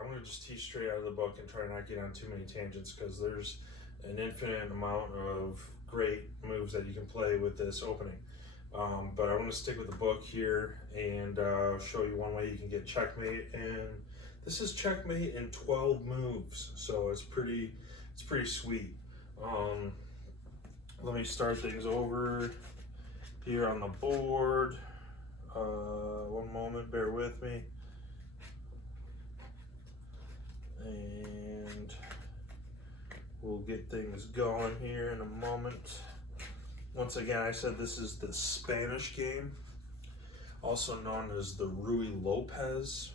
I'm going to just teach straight out of the book and try not to get on too many tangents because there's an infinite amount of great moves that you can play with this opening. But I want to stick with the book here and show you one way you can get checkmate. And this is checkmate in 12 moves, so it's pretty sweet. Let me start things over here on the board. One moment, bear with me. And we'll get things going here in a moment. Once again, I said this is the Spanish game, also known as the Ruy Lopez.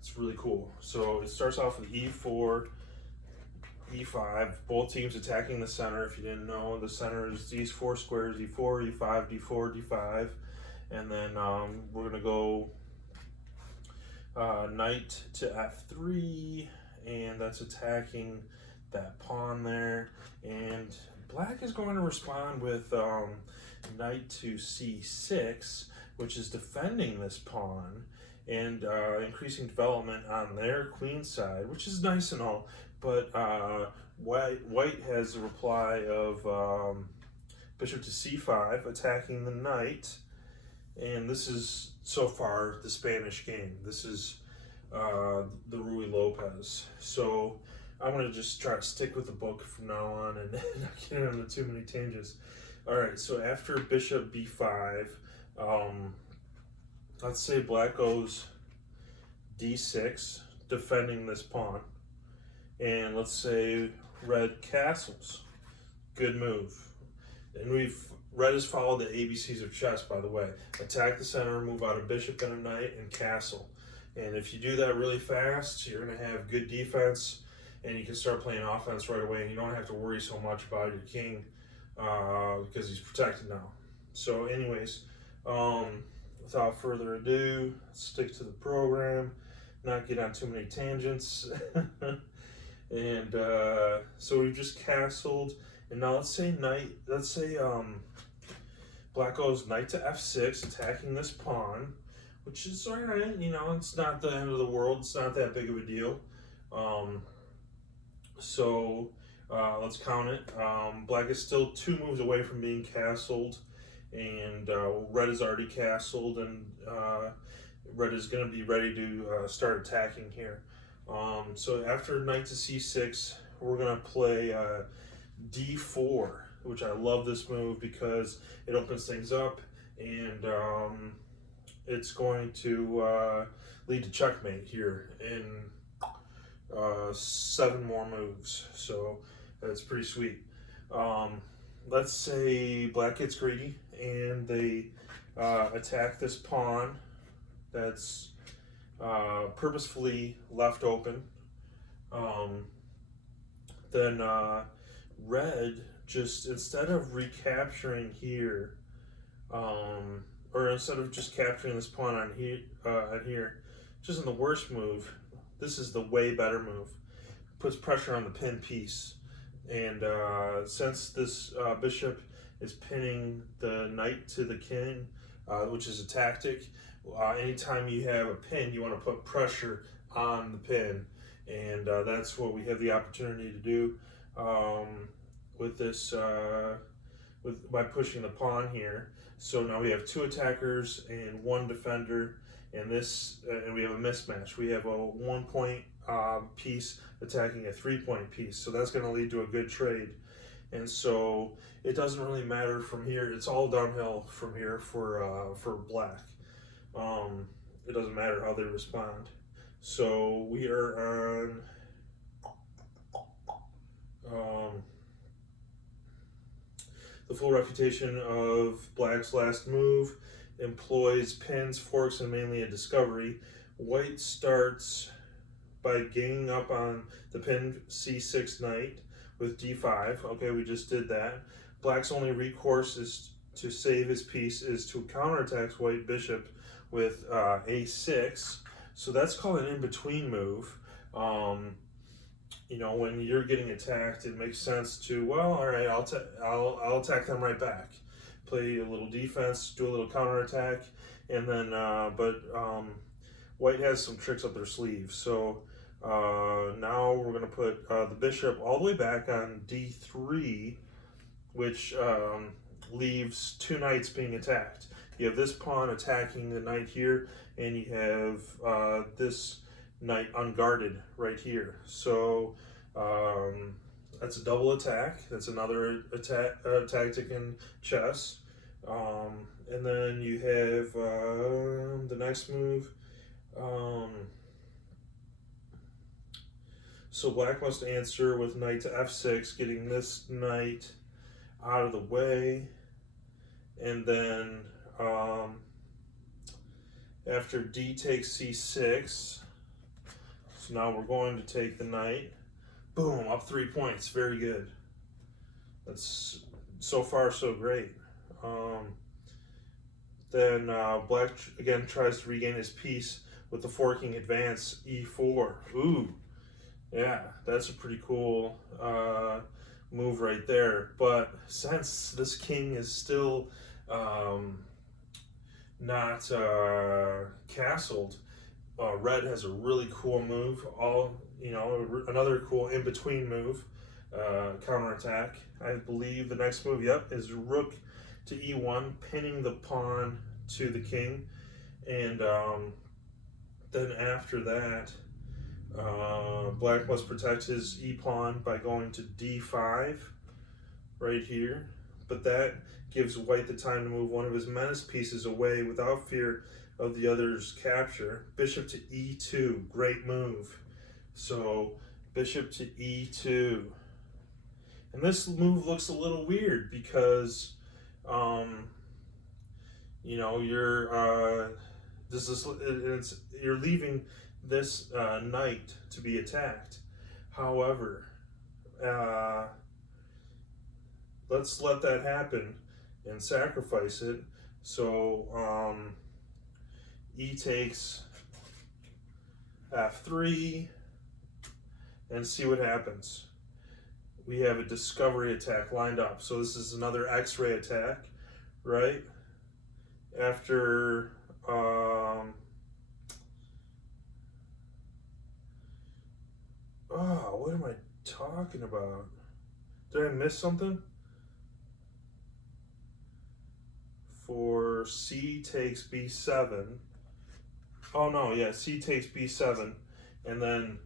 It's really cool. So it starts off with E4, E5, both teams attacking the center. If you didn't know, the center is these four squares, E4, E5, D4, D5. And then we're gonna go knight to F3, and that's attacking that pawn there. And black is going to respond with knight to C6, which is defending this pawn and increasing development on their queen side, which is nice and all. But white has a reply of bishop to C5, attacking the knight. And this is, so far, the Spanish game. This is the Ruy Lopez. So I'm going to just try to stick with the book from now on and not get into too many tangents. All right, so after bishop b5, let's say black goes d6, defending this pawn. And let's say red castles. Good move. And red has followed the ABCs of chess, by the way. Attack the center, move out a bishop and a knight, and castle. And if you do that really fast, you're going to have good defense, and you can start playing offense right away, and you don't have to worry so much about your king because he's protected now. So anyways, without further ado, let's stick to the program, not get on too many tangents. And so we've just castled, and now let's say black goes knight to f6, attacking this pawn, which is all right. You know, it's not the end of the world. It's not that big of a deal. Let's count it. Black is still 2 moves away from being castled, and red is already castled, and red is going to be ready to start attacking here. So after knight to c6, we're going to play d4, which I love this move because it opens things up, and it's going to lead to checkmate here in 7 more moves. So that's pretty sweet. Let's say black gets greedy and they attack this pawn that's purposefully left open. Then red, just instead of recapturing here, or instead of just capturing this pawn on here, which isn't the worst move, this is the way better move. Puts pressure on the pin piece, and since this bishop is pinning the knight to the king, which is a tactic, anytime you have a pin, you want to put pressure on the pin, and that's what we have the opportunity to do with this, by pushing the pawn here. So now we have 2 attackers and 1 defender, and and we have a mismatch. We have a 1-point piece attacking a 3-point piece, so that's going to lead to a good trade. And so it doesn't really matter from here. It's all downhill from here for black. It doesn't matter how they respond. So we are on the full refutation of black's last move. Employs pins, forks, and mainly a discovery. White starts by ganging up on the pinned c6 knight with d5. Okay, we just did that. Black's only recourse is to save his piece is to counterattack white bishop with a6. So that's called an in-between move. You know, when you're getting attacked, it makes sense to, well, all right, I'll attack them right back. Play a little defense, do a little counterattack, and then white has some tricks up their sleeve. So now we're going to put the bishop all the way back on d3, which leaves two knights being attacked. You have this pawn attacking the knight here, and you have this knight unguarded right here. So that's a double attack. That's another attack tactic in chess. And then you have the next move. So black must answer with knight to f6, getting this knight out of the way. And then after d takes c6, so now we're going to take the knight. Boom, up 3 points. Very good. That's so far so great. Then black again tries to regain his piece with the forking advance e4. Ooh, yeah, that's a pretty cool move right there. But since this king is still not castled, red has a really cool move. Another cool in-between move, counterattack. I believe the next move, yep, is rook to e1, pinning the pawn to the king. And then after that, black must protect his e-pawn by going to d5 right here. But that gives white the time to move one of his menace pieces away without fear of the other's capture. Bishop to e2, great move. So bishop to e2. And this move looks a little weird because you're leaving this knight to be attacked. However, let's let that happen and sacrifice it. So e takes f3 and see what happens. We have a discovery attack lined up. So this is another X-ray attack, right? After what am I talking about? Did I miss something? For C takes B7. Oh no, yeah, C takes B7, and then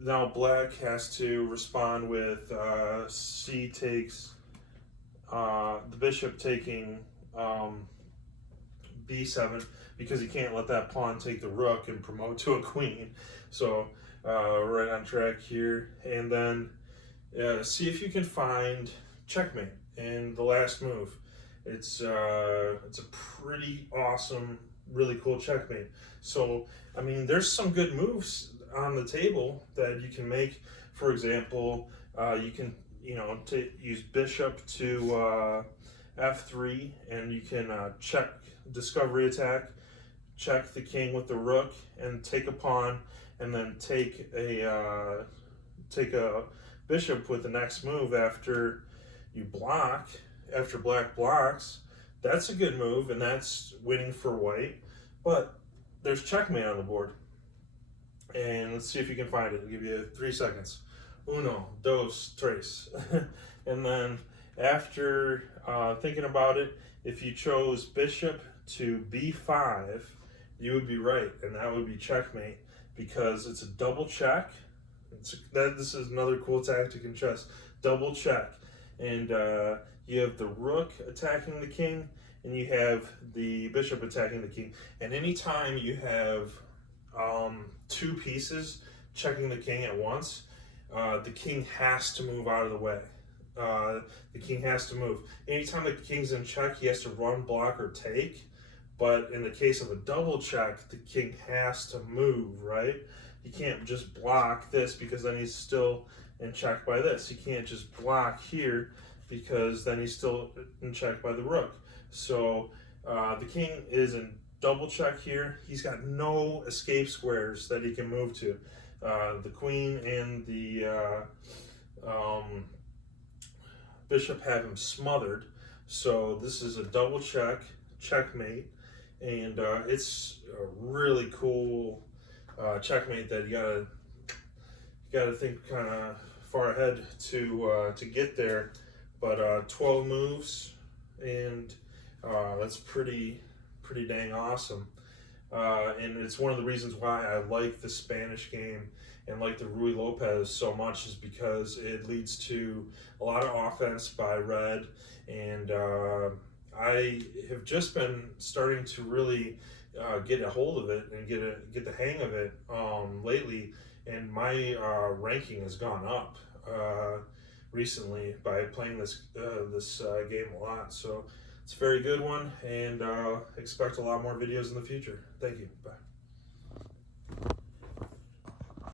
now black has to respond with C takes the bishop taking B7, because he can't let that pawn take the rook and promote to a queen. So right on track here. And then see if you can find checkmate in the last move. It's a pretty awesome, really cool checkmate. So I mean, there's some good moves on the table that you can make. For example, you can use bishop to f3, and you can check discovery attack, check the king with the rook, and take a pawn, and then take a bishop with the next move after you block. After black blocks, that's a good move, and that's winning for white. But there's checkmate on the board, and let's see if you can find it. I'll give you 3 seconds. Uno, dos, tres. And then after thinking about it, if you chose bishop to b5, you would be right, and that would be checkmate, because it's a double check. This is another cool tactic in chess. Double check. And you have the rook attacking the king, and you have the bishop attacking the king. And anytime you have two pieces checking the king at once, the king has to move out of the way. The king has to move. Anytime the king's in check, he has to run, block, or take. But in the case of a double check, the king has to move, right? He can't just block this, because then he's still in check by this. He can't just block here, because then he's still in check by the rook. So the king is in double check here. He's got no escape squares that he can move to. The queen and the bishop have him smothered. So this is a double check, checkmate. and it's a really cool checkmate that you gotta think kind of far ahead to get there. But 12 moves, and that's pretty dang awesome. And it's one of the reasons why I like the Spanish game and like the Ruy Lopez so much, is because it leads to a lot of offense by red, and I have just been starting to really get a hold of it and get the hang of it lately, and my ranking has gone up recently by playing this game a lot. So it's a very good one, and expect a lot more videos in the future. Thank you. Bye.